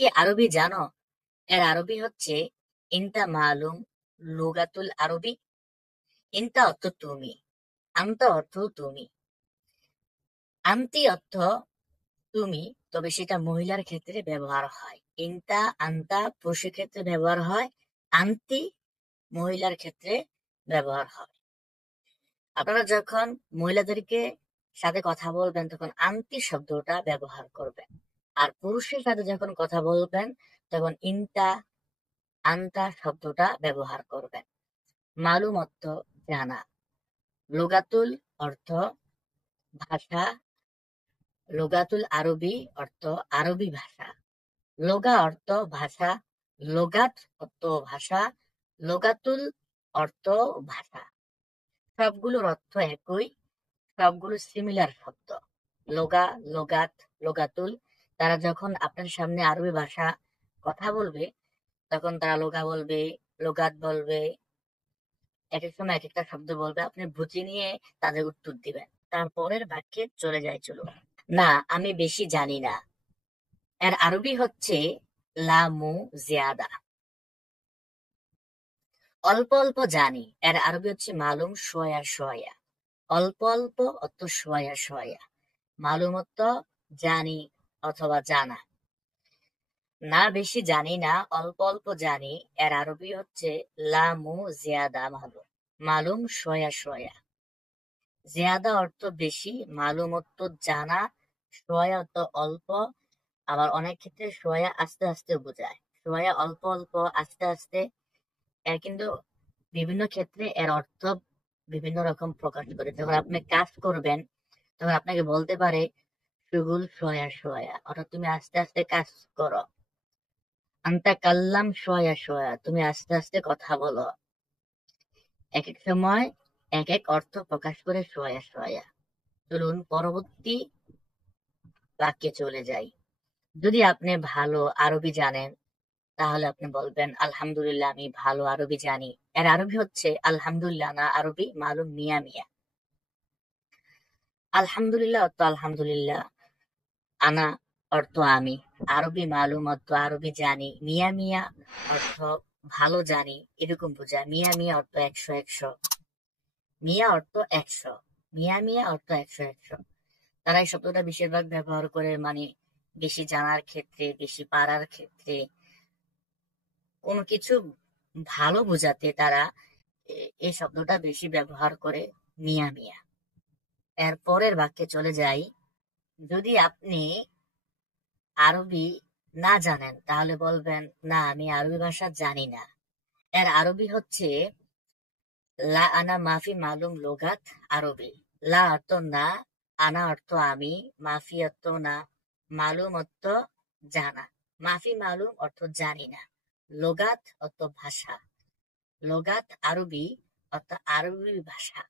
কি আরবি জানো? এর আরবি হচ্ছে ইনতা মালুম লুগাতুল আরবি। ইনতা অর্থ তুমি, আনতা অর্থ তুমি, আন্তি অর্থ তুমি, তবে সেটা মহিলার ক্ষেত্রে ব্যবহার হয়। ইনতা আনতা পুরুষের ক্ষেত্রে ব্যবহার হয়, আন্তি মহিলার ক্ষেত্রে ব্যবহার হয়। আপনারা যখন মহিলাদেরকে সাথে কথা বলবেন তখন আন্তি শব্দটা ব্যবহার করবেন, আর পুরুষের সাথে যখন কথা বলবেন তখন ইনতা আনতা শব্দটা ব্যবহার করবেন। মালুম অর্থ জানা, লুগাতুল অর্থ ভাষা, লুগাতুল আরবি অর্থ আরবি ভাষা, লোগা অর্থ ভাষা, লোগাত অর্থ ভাষা, লোগাতুল অর্থ ভাষা। সবগুলোর অর্থ একই, সবগুলো সিমিলার শব্দ। লোগা, লোগাত, লোগাতুল। তারা যখন আপনার সামনে আরবি ভাষা কথা বলবে তখন তারা লোগা বলবে, লোগাত বলবে, এক এক সময় এক একটা শব্দ বলবে, আপনি বুঝে নিয়ে তাদের উত্তর দিবেন। তারপরের বাক্যে চলে যায়, চলো। না, আমি বেশি জানি না। এর আরবি হচ্ছে লা মু জিয়াদা। অল্প অল্প জানি, এর আরবি হচ্ছে মালুম শোয়া শোয়া। অল্প অল্প অর্থ শোয়া শোয়া, মালুম অর্থ জানি অথবা জানা। না বেশি জানি না, অল্প অল্প জানি, এর আরবি হচ্ছে লা মু জিয়াদা মালুম। মালুম শোয়া শোয়া। জিয়াদা অর্থ বেশি, মালুম অর্থ জানা, শোয়া অর্থ অল্প। আবার অনেক ক্ষেত্রে শোয়া আস্তে আস্তে বোঝায়। শোয়া অল্প অল্প, আস্তে আস্তে। এর কিন্তু বিভিন্ন ক্ষেত্রে এর অর্থ বিভিন্ন রকম প্রকাশ করে। যখন আপনি কাজ করবেন তখন আপনাকে বলতে পারে সুগুল শোয়া শোয়া, অর্থাৎ তুমি আস্তে আস্তে কাজ করো। আন্তা কাল্লাম শোয়া শোয়া, তুমি আস্তে আস্তে কথা বলো। এক এক সময় এক এক অর্থ প্রকাশ করে শোয়া শোয়া। চলুন পরবর্তী বাক্যে চলে যাই। যদি আপনি ভালো আরবি জানেন তাহলে আপনি বলবেন আলহামদুলিল্লাহ, আমি ভালো আরবি জানি। এর আরবি হচ্ছে আলহামদুলিল্লাহ, না আরবি মালুম মিয়া মিয়া। আলহামদুলিল্লাহ অর্থ আলহামদুলিল্লাহ, আনা অর্থ আমি, আরবি মালুম অর্থ আরবি জানি, মিয়া মিয়া অর্থ ভালো জানি, এরকম বোঝায়। মিয়া মিয়া অর্থ একশো একশো, মিয়া অর্থ একশো, মিয়া মিয়া অর্থ একশো একশো। তারা এই শব্দটা বেশিরভাগ ব্যবহার করে মানে বেশি জানার ক্ষেত্রে, বেশি পারার ক্ষেত্রে, কোনো কিছু ভালো বোঝাতে তারা এই শব্দটা বেশি ব্যবহার করে, মিয়া মিয়া। এর পরের বাক্যে চলে যাই। যদি আপনি আরবি না জানেন তাহলে বলবেন না, আমি আরবি ভাষা জানি না। এর আরবি হচ্ছে লা আনা মাফি মালুম লোগাত আরবি। লা অর্থ না, আনা অর্থ আমি, মাফি অর্থ না, মালুম অর্থ জানা। মাফি মালুম অর্থ জানি না, লোগাত অর্থ ভাষা, লোগাত আরবি অর্থ আরবি ভাষা।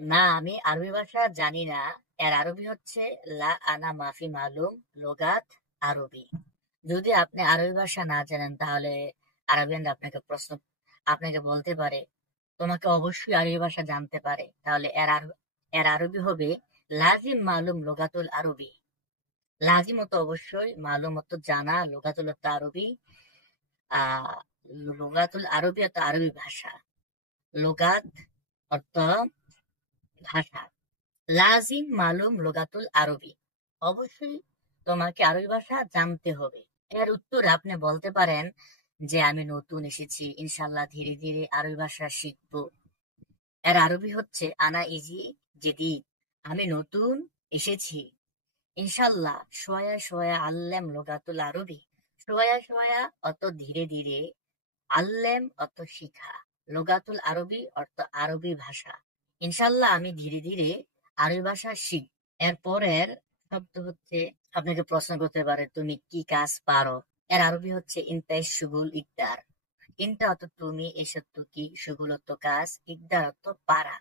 না, আমি আরবি ভাষা জানি না, এর আরবি হচ্ছে লা আনা মাফি মালুম লোগাত আরবি। যদি আপনি আরবি ভাষা না জানেন তাহলে আরবিয়ানরা আপনাকে বলতে পারে তোমাকে অবশ্যই আরবি ভাষা জানতে পারে। তাহলে এর আরবি হবে লাজিম মালুম লোগাতুল আরবি। লাজিম অর্থ অবশ্যই, মালুম অর্থ জানা, লোগাতুল অর্থ আরবি। আহ লোগাতুল আরবি অর্থ আরবি ভাষা, লোগাত অর্থ ভাষা। লাজিম মালুম লোগাতুল আরবি, অবশ্যই তোমাকে আরবি ভাষা জানতে হবে। এর উত্তরে আপনি বলতে পারেন যে আমি নতুন এসেছি, ইনশাল্লাহ ধীরে ধীরে আরবি ভাষা শিখবো। এর আরবি হচ্ছে আনা ইজি জেদিদ, আমি নতুন এসেছি। ইনশাল্লাহ শোয়া শোয়া আল্লাম লোগাতুল আরবি। শোয়া শোয়া অত ধীরে ধীরে, আল্লাম অত শিখা, লোগাতুল আরবি অর্থ আরবি ভাষা। ইনশাল্লাহ আমি ধীরে ধীরে আরবি ভাষা শিখ। এর পরের শব্দ হচ্ছে, আপনাকে প্রশ্ন করতে পারে তুমি কি কাজ পারো। এর আরবি হচ্ছে ইনতা শুগুল ইকদার। ইনতা অর্থ তুমি, এসব তো কি, শুগুল অর্থ কাজ, ইকদার অর্থ পারা।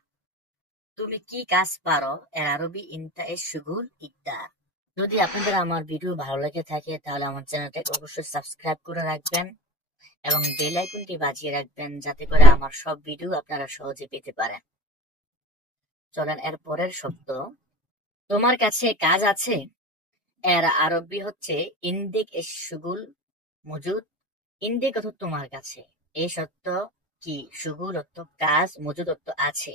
তুমি কি কাজ পারো, এর আরবি ইনতা শুগুল ইকদার। যদি আপনাদের আমার ভিডিও ভালো লেগে থাকে তাহলে আমার চ্যানেলটাকে অবশ্যই সাবস্ক্রাইব করে রাখবেন এবং বেল আইকনটি বাজিয়ে রাখবেন যাতে করে আমার সব ভিডিও আপনারা সহজে পেতে পারেন। চলেন এর পরের শব্দ। তোমার কাছে কাজ আছে। এর আরবি হচ্ছে ইন্দিক এস সুগুল মজুদ। ইন্দিক অর্থ তোমার কাছে, এই সত্য কি, সুগুল অর্থ কাজ, মজুদ অর্থ আছে।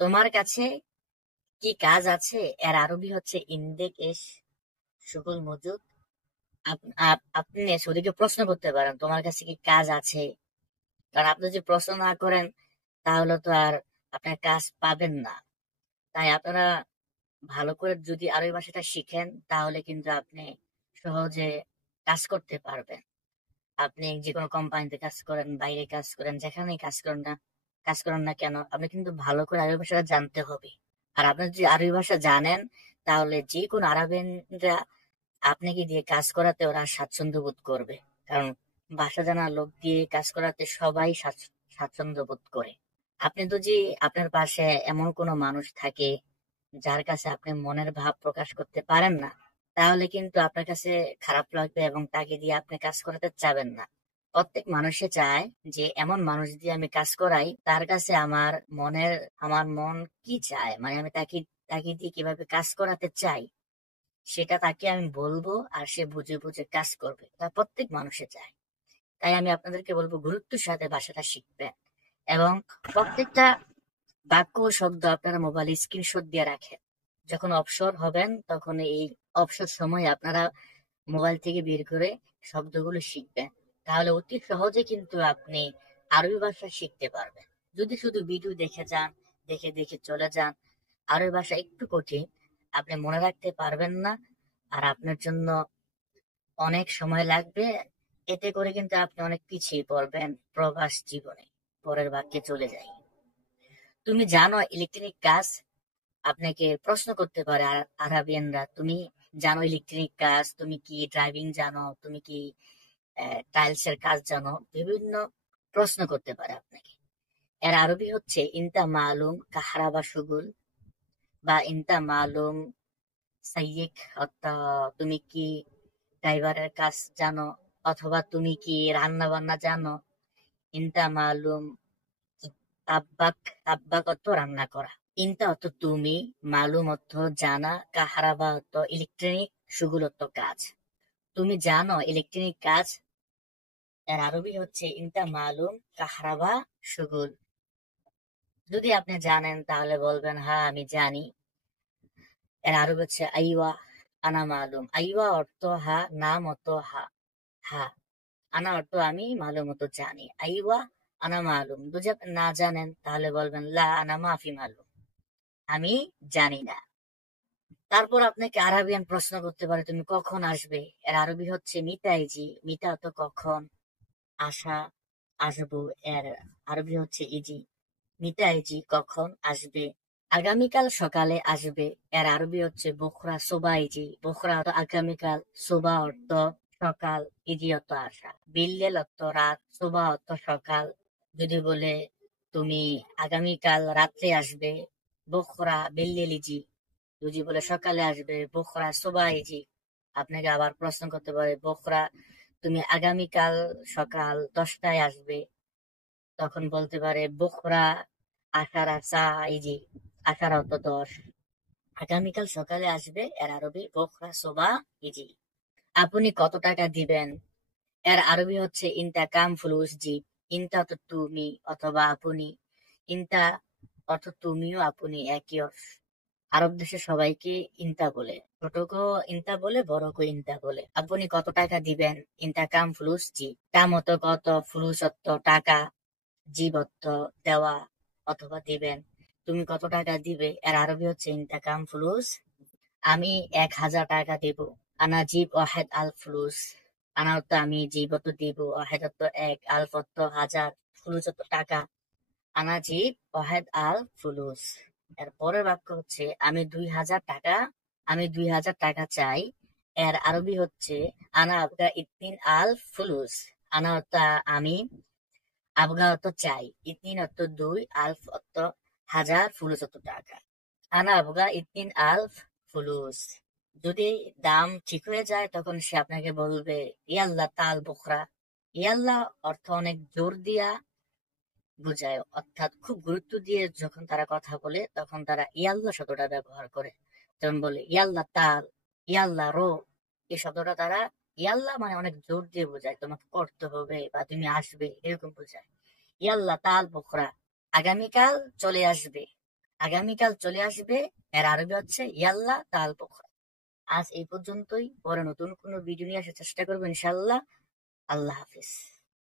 তোমার কাছে কি কাজ আছে, এর আরবি হচ্ছে ইন্দিক এস সুগুল মজুদ। আপনি সৌদিকে প্রশ্ন করতে পারেন তোমার কাছে কি কাজ আছে, কারণ আপনি যদি প্রশ্ন না করেন তাহলে তো আর আপনার কাজ পাবেন না। তাই আপনারা ভালো করে যদি আরবি ভাষাটা শিখেন তাহলে কিন্তু আপনি সহজে কাজ করতে পারবেন। আপনি যে কোনো কোম্পানিতে কাজ করেন, বাইরে কাজ করেন, যেখানেই কাজ করেন না কেন, আপনি কিন্তু ভালো করে আরবি ভাষাটা জানতে হবে। আর আপনি যদি আরবি ভাষা জানেন তাহলে যে কোনো আরবেনরা আপনাকে দিয়ে কাজ করাতে ওরা স্বাচ্ছন্দ্য বোধ করবে, কারণ ভাষা জানা লোক দিয়ে কাজ করাতে সবাই স্বাচ্ছন্দ্য বোধ করে। আপনি তো যে আপনার পাশে এমন কোনো মানুষ থাকে যার কাছে আপনি মনের ভাব প্রকাশ করতে পারেন না, তাহলে কিন্তু আপনার কাছে খারাপ লাগবে এবং তাকে দিয়ে আপনি কাজ করাতে চাবেন না। প্রত্যেক মানুষে চায় যে এমন মানুষ দিয়ে আমি কাজ করাই তার কাছে আমার মন কি চায়, মানে আমি তাকে তাকে দিয়ে কিভাবে কাজ করাতে চাই সেটা তাকে আমি বলবো, আর সে বুঝে বুঝে কাজ করবে। তা প্রত্যেক মানুষে চায়। তাই আমি আপনাদেরকে বলবো গুরুত্বের সাথে ভাষাটা শিখবেন এবং প্রত্যেকটা বাক্য ও শব্দ আপনারা মোবাইলে স্ক্রিনশট দিয়ে রাখেন। যখন অবসর হবেন তখন এই অবসর সময়ে আপনারা মোবাইল থেকে বের করে শব্দগুলো শিখবেন। তাহলে অতি সহজে কিন্তু আপনি আরবি ভাষা শিখতে পারবেন। যদি শুধু ভিডিও দেখে যান, দেখে দেখে চলে যান, আরবি ভাষা একটু কঠিন, আপনি মনে রাখতে পারবেন না, আর আপনার জন্য অনেক সময় লাগবে। এতে করে কিন্তু আপনি অনেক পিছিয়ে পড়বেন প্রবাস জীবনে। পরের বাক্যে চলে যাই। তুমি জানো ইলেকট্রনিক কাজ? আপনাকে প্রশ্ন করতে পারে আরাবিয়ানরা, তুমি জানো ইলেকট্রনিক কাজ, তুমি কি ড্রাইভিং জানো, তুমি কি টাইলস এর কাজ জানো, বিভিন্ন প্রশ্ন করতে পারে আপনাকে। এর আরবি হচ্ছে ইনতা মালুম কাহারাবা সুগুল, বা ইনতা মালুম সাইয়িক, অর্থাৎ তুমি কি ড্রাইভারের কাজ জানো, অথবা তুমি কি রান্না বান্না জানো। ইনতা মালুম তাব্বাক, তাব্বাক অর্থ রান্না করা। ইনতা অর্থ তুমি, মালুম অর্থ জানা, কাহারাবা অর্থ ইলেকট্রনিক, সুগুল অর্থ কাজ। তুমি জানো ইলেকট্রনিক কাজ, এর আরবি হচ্ছে ইনতা মালুম কাহারাবা সুগুল। যদি আপনি জানেন তাহলে বলবেন হ্যাঁ আমি জানি। এর আরবি হচ্ছে আইওয়া আনা মালুম। আইওয়া অর্থ হা, নাম অর্থ হা, হা। আনা অর্থ আমি, মালুম অর্থ জানি। আইওয়া আনা মালুম। যদি আপনি না জানেন তাহলে বলবেন লা আনা মাফি মালুম, আমি জানি না। তারপর আপনাকে আরবিয়ান প্রশ্ন করতে পারে তুমি কখন আসবে। এর আরবি হচ্ছে মিতাইজি। মিতা অর্থ কখন, আসা, আসবো। এর আরবি হচ্ছে ইজি। মিতাইজি কখন আসবে। আগামীকাল সকালে আসবে। এর আরবি হচ্ছে বখরা সোবাইজি। বখরা অর্থ আগামীকাল, সোবা অর্থ সকাল, ইজি অর্থ আসা। বিল্লেল অর্থ রাত, সোবা অর্থ সকাল। যদি বলে তুমি আগামীকাল রাত্রে আসবে, বখরা বিল্লেলিজি। যদি বলে সকালে আসবে, বখরা সোবাইজি। আপনাকে আবার প্রশ্ন করতে পারে বখরা তুমি আগামীকাল সকাল 10টায় আসবে, তখন বলতে পারে বখরা আশারা সাইজি। আশারা অর্থ 10, আগামীকাল সকালে আসবে। এর আরবি বখরা সোবা ইজি। আপনি কত টাকা দিবেন। এর আরবি হচ্ছে ইনতা কাম ফুলুস জি। ইনতা অর্থ তুমি অথবা আপনি। ইনতা অর্থ তুমিও আপনি একই অর্থ। আরব দেশে সবাইকে ইনতা বলে, ছোটকেও ইনতা বলে, বড়কেও ইনতা বলে। আপনি কত টাকা দিবেন। ইনতা কাম ফুলুস জি। কাম অর্থ কত, ফুলুস অর্থ টাকা, জীব অর্থ দেওয়া অথবা দিবেন। তুমি কত টাকা দিবে। এর আরবি হচ্ছে ইনতা কাম ফুলুস। আমি 1000 টাকা দেব। আনা জীব ওয়াহেদ আল ফুলুস। আনা অর্থ আমি, জীব অর্থ দিব, ওয়াহেদ অর্থ এক, আলফ অর্থ হাজার, ফুলুস অর্থ টাকা। আনা জীব ওয়াহেদ আল ফুলুস। এর পরের বাক্য হচ্ছে আমি 2000 টাকা চাই। এর আরবি হচ্ছে আনা আবগা ইতনিন আল ফুলুস। আনা অর্থ আমি, আবগা অর্থ চাই, ইতনিন অর্থ 2, আলফ অর্থ হাজার, ফুলুস অর্থ টাকা। আনা আবগা ইতনিন আলফ ফুলুস। যদি দাম ঠিক হয়ে যায় তখন সে আপনাকে বলবে ইয়াল্লা তাল বুখরা। ইয়াল্লা অর্থ অনেক জোর দিয়া বুঝায়, অর্থাৎ খুব গুরুত্ব দিয়ে যখন তারা কথা বলে তখন তারা ইয়াল্লা শব্দটা ব্যবহার করে। যেমন বলে ইয়াল্লা তাল, ইয়াল্লা রো এই শব্দটা তারা ইয়াল্লা মানে অনেক জোর দিয়ে বোঝায়, তোমাকে করতে হবে বা তুমি আসবে এরকম বোঝায়। ইয়াল্লা তাল বুকরা, আগামীকাল চলে আসবে। আগামীকাল চলে আসবে, এর আরবি হচ্ছে ইয়াল্লা তাল বুকরা। আজ এই পর্যন্তই, পরে নতুন কোনো ভিডিও নিয়ে আসার চেষ্টা করবো ইনশাল্লাহ। আল্লাহ হাফিজ।